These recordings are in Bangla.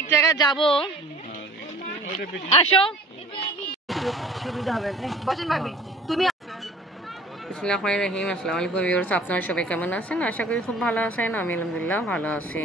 আরেক জায়গায় যাবো, আসো। সুবিধা হবে, বসেন ভাবি। তুমি আসসালামু আলাইকুম ভিউয়ার্স, আপনারা সবাই কেমন আছেন? আশা করি খুব ভালো আছেন। আমি আলহামদুলিল্লাহ ভালো আছি।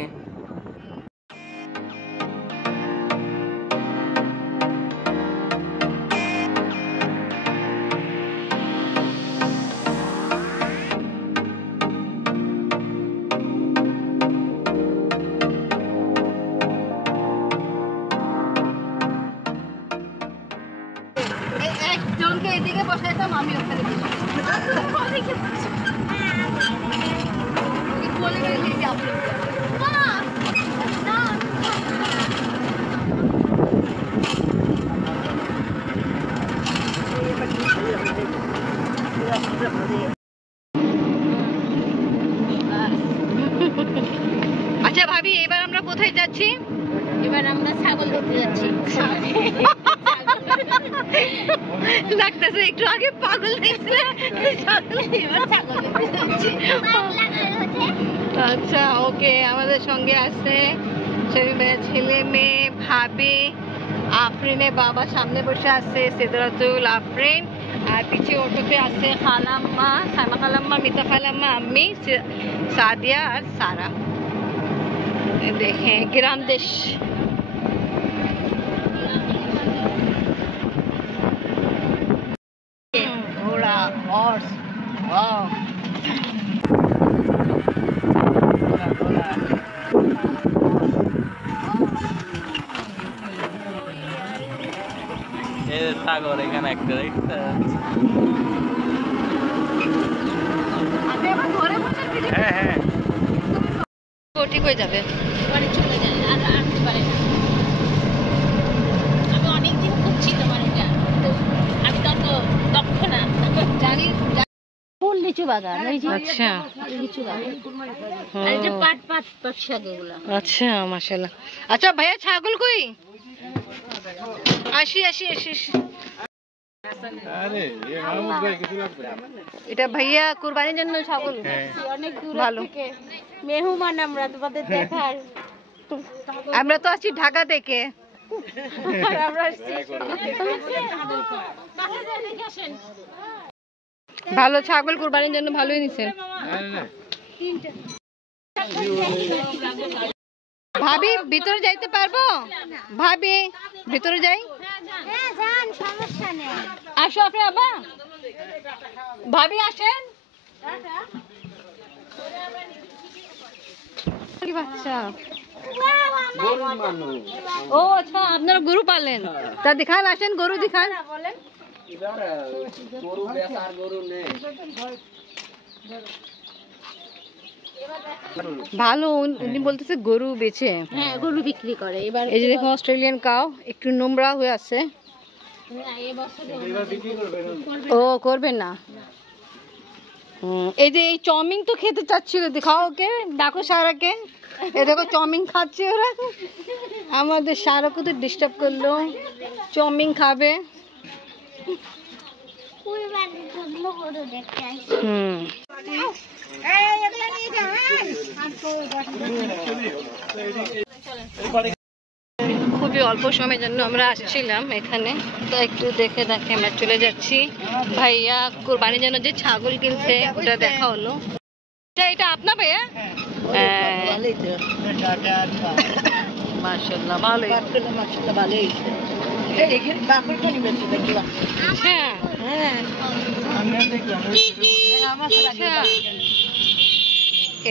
একজনকে এদিকে বসাইতাম, আমি ওখানে আচ্ছা ভাবি, এবার আমরা কোথায় যাচ্ছি? এবার আমরা ছাগল দেখতে যাচ্ছি। লাগতেছে একটু আগে পাগল দেখছিলে, এবার ছাগল দেখতে যাচ্ছি। আচ্ছা ওকে, আমাদের সঙ্গে আছে ছেলে মেয়ে, ভাবি, আফরিনের বাবা সামনে বসে আছে, সিদরাতুল আফরিন, আর পিছিয়ে অটোতে আছে খালাম্মা, সাইমা খালাম্মা, মিতা খালাম্মা, আমি, সাদিয়া আর সারা। দেখেন গ্রাম দেশ। ঘোড়া, হর্স, সাগর এখানে একটা হ্যাঁ হ্যাঁ ঠিক হয়ে যাবে। বাড়ি চলে যায় আর আসতে পারে না। আমি অনেকদিন খুঁজছি তোমার এটা, তো আমি তত দক্ষ না। জানি ফুল লিচু বাগান, ওই যে আচ্ছা লিচু বাগান, আর এটা পাট পাট পাট শাক এগুলো। আচ্ছা মাশাআল্লাহ। আচ্ছা ভাইয়া, ছাগল কই? আসি আসি আসি। এটা ভাইয়া কুরবানির জন্য ছাগল। অনেক দূর ভালো। থেকে মেহমান আমরা তোমাদের দেখার। আমরা তো আছি ঢাকা থেকে। আর আমরা আসছি। ভালো ছাগল কুরবানির জন্য ভালোই নিছেন। ভাবি ভিতরে যাইতে পারবো? ভাবি ভিতরে যাই? হ্যাঁ যান, সমস্যা নেই। আসো আপনি আবা, ভাবি আসেন। কি বাচ্চা? ও আচ্ছা, আপনারা গরু পালেন? তা দেখান, আসেন গরু দেখান। ভালো, উনি বলতেছে গরু বেচে। হ্যাঁ গরু বিক্রি করে এবার। এই যে দেখুন অস্ট্রেলিয়ান কাউ, একটু নোংরা হয়ে আছে। ও করবেন না। এই যে এই চাউমিন তো খেতে চাচ্ছিল, দেখাও ওকে, ডাকো সারাকে। এ দেখো চাউমিন খাচ্ছে ওরা, আমাদের সারাকে তো ডিস্টার্ব করলো, চাউমিন খাবে। খুবই অল্প সময়ের জন্য আমরা আসছিলাম এখানে, তো একটু দেখে দেখে আমরা চলে যাচ্ছি। ভাইয়া কুরবানির জন্য যে ছাগল কিনছে ওটা দেখা হলো। এটা আপনার ভাইয়া? মাশাআল্লাহ ভালোই।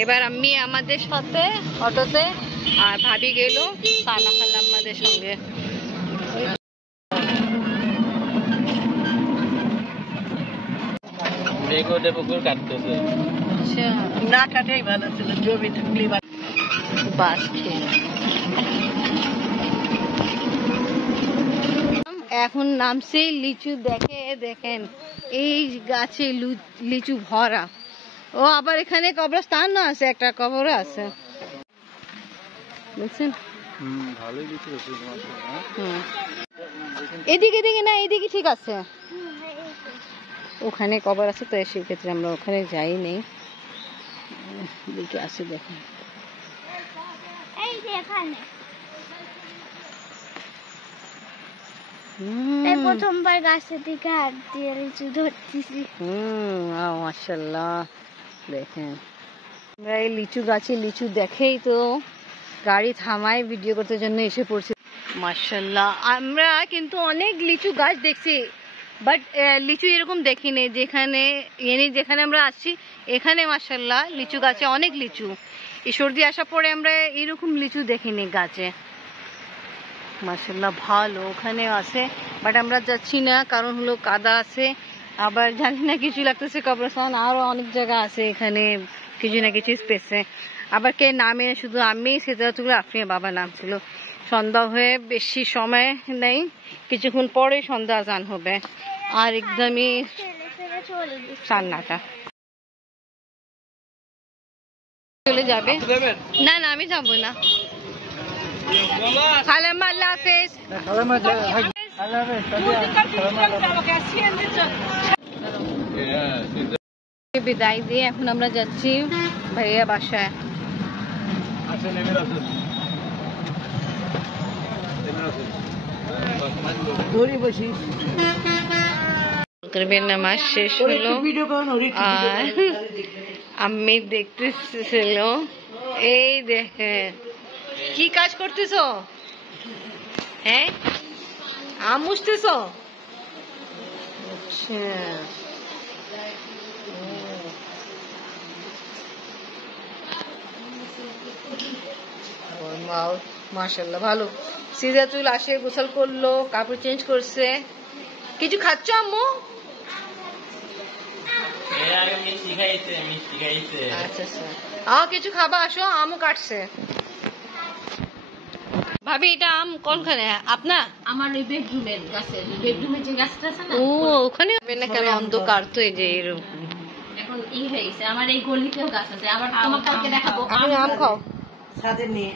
এবার আমি আমাদের সাথে অটোতে, আর ভাবি গেল সানা খালাম্মাদের সঙ্গে। না কাটাই ভালো ছিল, জমি থাকলে বাস এখন নামছে লিচু। দেখেন এই গাছে লিচু ভরা। ও আবার এখানে কবরস্থান আছে, একটা কবর আছে বুঝছেন। এদিকে এদিকে না, এদিকে ঠিক আছে, ওখানে কবর আছে, তো সেক্ষেত্রে আমরা ওখানে যাইনি। দিকে আছে দেখুন। এই প্রথমবার গাছের দিকে হাত দিয়ে লিচু ধরতেছি। মাশাআল্লাহ, দেখেন আমরা এই লিচু গাছে লিচু দেখেই তো গাড়ি থামায় ভিডিও করতে জন্য এসে পড়ছি। মাশাআল্লাহ, আমরা কিন্তু অনেক লিচু গাছ দেখছি, বাট লিচু এরকম দেখিনি যেখানে আমরা আসছি এখানে। মাশাআল্লাহ, লিচু গাছে অনেক লিচু। ঈশ্বরদী আসার পরে আমরা এরকম লিচু দেখিনি গাছে। মাশাআল্লাহ ভালো, ওখানে আছে, বাট আমরা যাচ্ছি না, কারণ হলো কাদা আছে, আবার জানি না কিছু লাগতেছে কবরস্থান, আরো অনেক জায়গা আছে এখানে কিছু না কিছু স্পেসে। আবার কে নামে, শুধু আমি সিদরাতুল আফরিনের বাবা নাম ছিল। সন্ধ্যা হয়ে বেশি সময় নেই, কিছুক্ষণ পরে সন্ধ্যা আজান হবে, আর একদমই সান্নাটা চলে যাবে। না না, আমি যাবো না। খালাম্মা, আল্লাহ হাফেজ। বিদায় দিয়ে এখন আমরা যাচ্ছি ভাইয়া বাসায়। নামাজ শেষ হলো আর আমি দেখতেছিল, এই দেখে কি কাজ করতেছো? হ্যাঁ, আম মুছতেছো? আচ্ছা, মাশাআল্লাহ ভালো। সিদরাতুল আসে, গোসল করলো, কাপড় চেঞ্জ করছে। কিছু খাচ্ছ আম্মু? আচ্ছা আচ্ছা, কিছু খাবা? আসো, আমও কাটছে। ভাবি, এটা আম কোনখানে আপনার? আমার ওই বেডরুমের গাছে, বেডরুমের যে গাছটা আছে না, ও ওখানে না, কেন অন্ধকার তো, এই যে এরকম এখন হয়ে গেছে। আমার এই গলিতেও গাছ আছে, আবার তোমার কালকে দেখাবো। আম খাও সাথে নিয়ে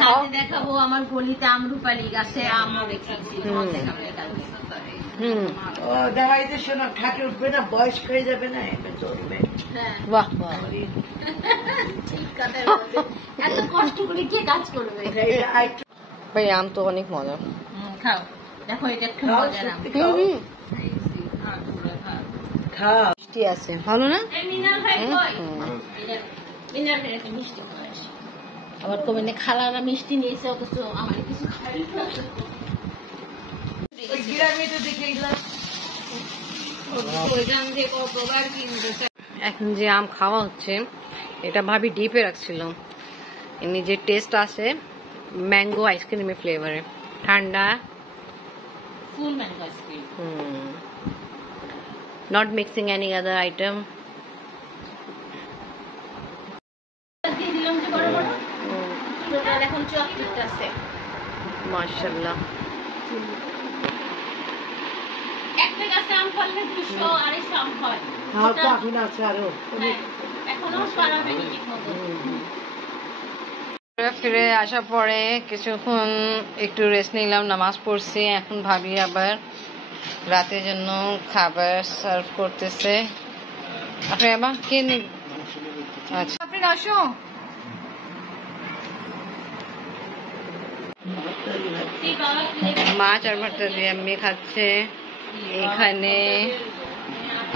সাথে দেখাবো, আমার গলিতে আমরুপালি গাছে আমও রেখেছি। ও দাঁড়াইতে শোনো, ঠাকে উঠবে না, বয়স হয়ে যাবে না, এটা চলবে। বাহ, এত কষ্ট করে কে কাজ করবে? ভাই আম তো অনেক মজা। খাও, দেখো এটা খুব মজার আম। খাও, মিষ্টি আছে, ভালো না? মিনার ভাই কই? মিনার ভাই একটা মিষ্টি খায়, আবার কবে না খালারা মিষ্টি নিয়েছে, অথচ আমার কিছু খাই না। এখন যে আম খাওয়া হচ্ছে, এটা ভাবি ডিপে রাখছিল। এমনি যে টেস্ট আছে ম্যাঙ্গো আইসক্রিমের ফ্লেভারে, ঠান্ডা, full mango ice cream, not mixing any other item. দিয়ে দিলাম যে বড় বড়, টোটাল এখন 74টা আছে। মাশাআল্লাহ, একটা গাছে আম ফললে 200 250 আম হয়। খাও তো, এখন আছে আরো। এখনো পারা হয়নি ঠিক মতো। ফিরে আসার পরে কিছুক্ষণ একটু রেস্ট নিলাম, নামাজ পড়ছি। এখন ভাবি আবার রাতের জন্য খাবার সার্ভ করতেছে। আপনি আবার কে? আচ্ছা, আপনি আসো। মাছ আর ভর্তা দিয়ে আমি খাচ্ছে, এখানে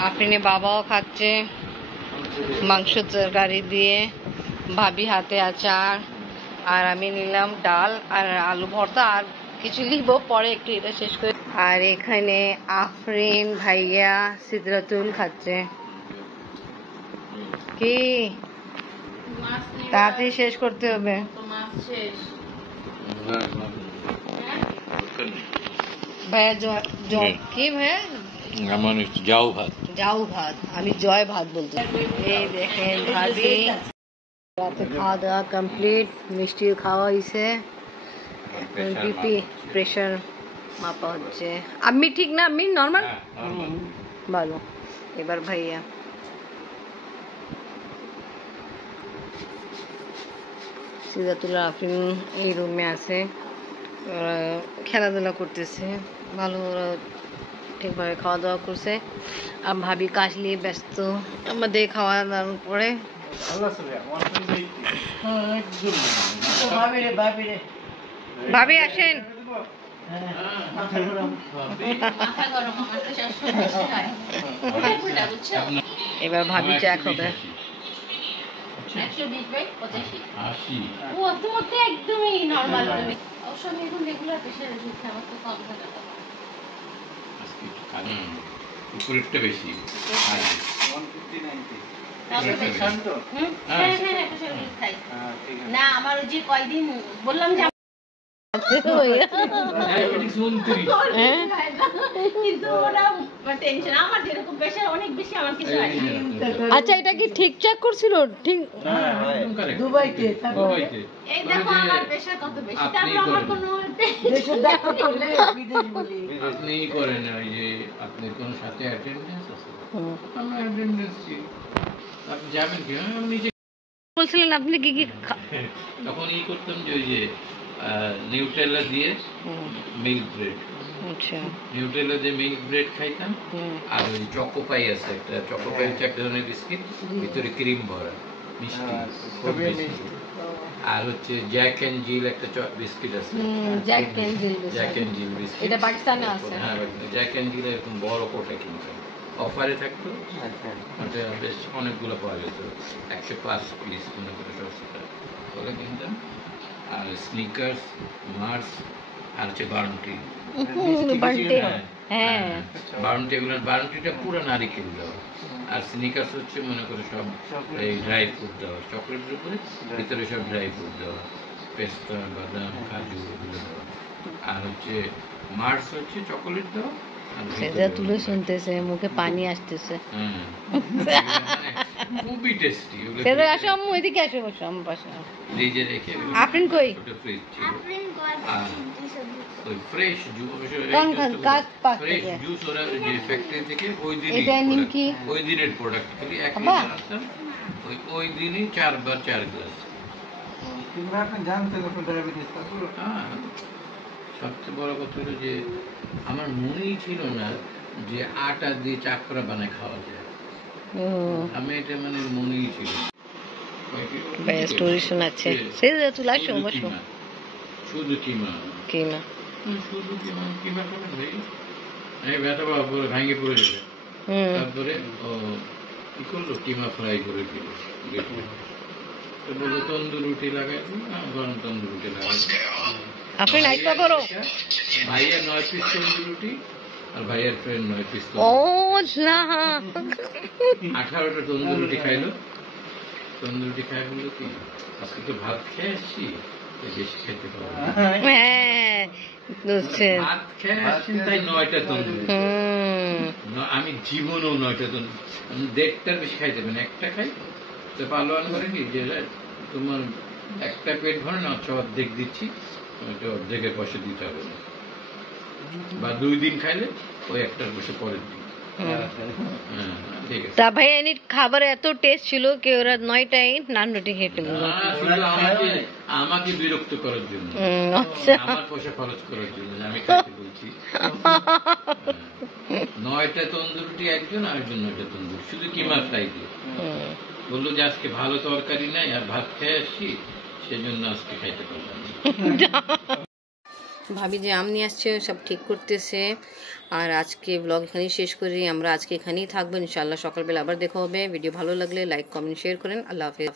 আফরিনের বাবাও খাচ্ছে মাংস তরকারি দিয়ে, ভাবি হাতে আচার, আর আমি নিলাম ডাল আর আলু ভর্তা, আর কিছু নিব পরে একটু এটা শেষ করে। আর এখানে আফরিন ভাইয়া সিদরাতুল খাচ্ছে। কি তাড়াতাড়ি শেষ করতে হবে। ভাইয়া কি ভাইয়া? যাও ভাত, যাও ভাত, আমি জয় ভাত বলতে। এই দেখেন ভাবি রাতে খাওয়া দাওয়া কমপ্লিট, মিষ্টিও খাওয়া হয়েছে, বিপি প্রেশার মাপা হচ্ছে। আমি ঠিক না, আমি নর্মাল, ভালো। এবার ভাইয়া সিদরাতুল্লাহ আফরিন এই রুমে আছে, ওরা খেলাধুলা করতেছে, ভালো, ওরা ঠিকভাবে খাওয়া দাওয়া করছে। আর ভাবি কাজ নিয়ে ব্যস্ত। আমাদের খাওয়া দাওয়ার পরে ভাবি আসেন, মাথা গরম আমার তো সবসময় বেশি হয় ওটা বুঝছো এবার ভাবি চা খাবে 120/85 ও তোমার তো একদমই নরমাল তুমি অবশ্য আমি এখন রেগুলার প্রেশার ওষুধ খাই আমার তো কম থাকে উপরেরটা বেশি না আমার ওই যে কয়দিন বললাম যে কিন্তু ওরা টেনশন আমার যেরকম প্রেশার অনেক বেশি আমার কিছু হয় আচ্ছা এটা কি ঠিকঠাক করছিল ঠিক দুবাইতে এই দেখো আমার প্রেশার কত বেশি তারপর আমার কোনো দেশের ডাক্তার করলে বিদেশ বলি আপনি করেন ওই যে আপনার কোন সাথে অ্যাটেন্ডেন্স আছে আমার অ্যাটেন্ডেন্স কি আপনি যাবেন কি আমি নিজে বলছিলেন আপনি কি কি তখন করতাম যে ওই যে নিউট্রেলা দিয়ে মিল্ক ব্রেড আচ্ছা নিউট্রেলা দিয়ে মিল্ক ব্রেড খাইতাম আর ওই চকোপাই আছে একটা চকোপাই হচ্ছে এক ধরনের বিস্কিট ভিতরে ক্রিম ভরা মিষ্টি খুব মিষ্টি আর হচ্ছে জ্যাক এন্ড জিল একটা বিস্কিট আছে Jack and Jill Jack and Jill biscuit এটা পাকিস্তানে আছে হ্যাঁ জ্যাক এন্ড জিল এরকম বড় কোটা কিনতাম অফারে থাকতো ওটা বেশ অনেকগুলো পাওয়া যেত 105 পিস মনে করে সস্তা বলে কিনতাম আর স্নিকার্স মার্স আর হচ্ছে বাউন্টি হ্যাঁ বাউন্টি এগুলো বাউন্টিটা পুরো নারিকেল দেওয়া আর স্নিকার্স হচ্ছে মনে করে সব এই ড্রাই ফ্রুট দেওয়া চকলেটের উপরে ভিতরে সব ড্রাই ফ্রুট দেওয়া পেস্তা বাদাম কাজু এগুলো দেওয়া আর হচ্ছে মার্স হচ্ছে চকলেট দেওয়া সেটা তুলে শুনতেছে মুখে পানি আসতেছে খুবই টেস্টি সেটা আসো আম্মু এদিকে আসো বসো আমার পাশে ফ্রিজে রেখে আফরিন কই ছোট ফ্রিজ ছিল আর ওই ফ্রেশ জুস কোন কাজ পাস ফ্রেশ থেকে জুস ওরা যে ফ্যাক্টরি থেকে ওই এটা দিনই নিমকি ওই দিনের প্রোডাক্ট খালি এক বাবা। লিটার আনতাম ওই দিনই 4 বার 4 গ্লাস হ্যাঁ সবচেয়ে বড় কথা হলো যে আমার মনেই ছিল না যে আটা দিয়ে চাকরা বানায় খাওয়া যায় আমি এটা মানে মনেই ছিল স্টোরি শোনাচ্ছে সেটা তুলে আসো শুধু বসো কিমা। শুধু কিমা কি না শুধু কিমা কিমা খাবেন ভাই এই ব্যথা পাওয়া পরে ভাঙে পড়ে যাবে তারপরে ও কি করলো কিমা ফ্রাই করে দিল তো বললো তন্দুর রুটি লাগাই গরম তন্দুর রুটি লাগাই আপনি নাইকা করো ভাইয়ের 9 পিস তন্দুর রুটি আর ভাইয়ের ফ্রেন্ড 9 পিস ও না 18টা তন্দুর রুটি খাইলো তন্দুর রুটি খাই বললো কি আজকে তো ভাত খেয়ে আসছি বেশি খেতে পারবো হ্যাঁ বুঝছেন ভাত খেয়ে আসছেন তাই 9টা তন্দুর আমি জীবনেও 9টা তন্দুর 1.5টার বেশি খাইতে পারি একটা খাই তো পালোয়ান করে কি যে তোমার একটা পেট ভরে না অর্ধেক দিচ্ছি অর্ধেকের পয়সা দিতে হবে না বা 2 দিন খাইলে ওই একটার বসে পরের দিন ঠিক আছে তা ভাই এনি খাবার এত টেস্ট ছিল কি ওরা 9টায় নান রুটি খেয়ে ফেললো শুধু আমাকে বিরক্ত করার জন্য আচ্ছা আমার পয়সা খরচ করার জন্য আমি খাইতে বলছি 9টা তন্দুর রুটি একজন আরেকজন 9টা তন্দুর শুধু কিমা ফ্রাই দিয়ে বললো যে আজকে ভালো তরকারি নাই আর ভাত খেয়ে আসছি সেজন্য আজকে খাইতে পারলাম ভাবি যে আম নিয়ে আসছে সব ঠিক করতেছে আর আজকে ব্লগ এখানেই শেষ করি আমরা আজকে এখানেই থাকবো ইনশাআল্লাহ সকালবেলা আবার দেখা হবে ভিডিও ভালো লাগলে লাইক কমেন্ট শেয়ার করেন আল্লাহ হাফেজ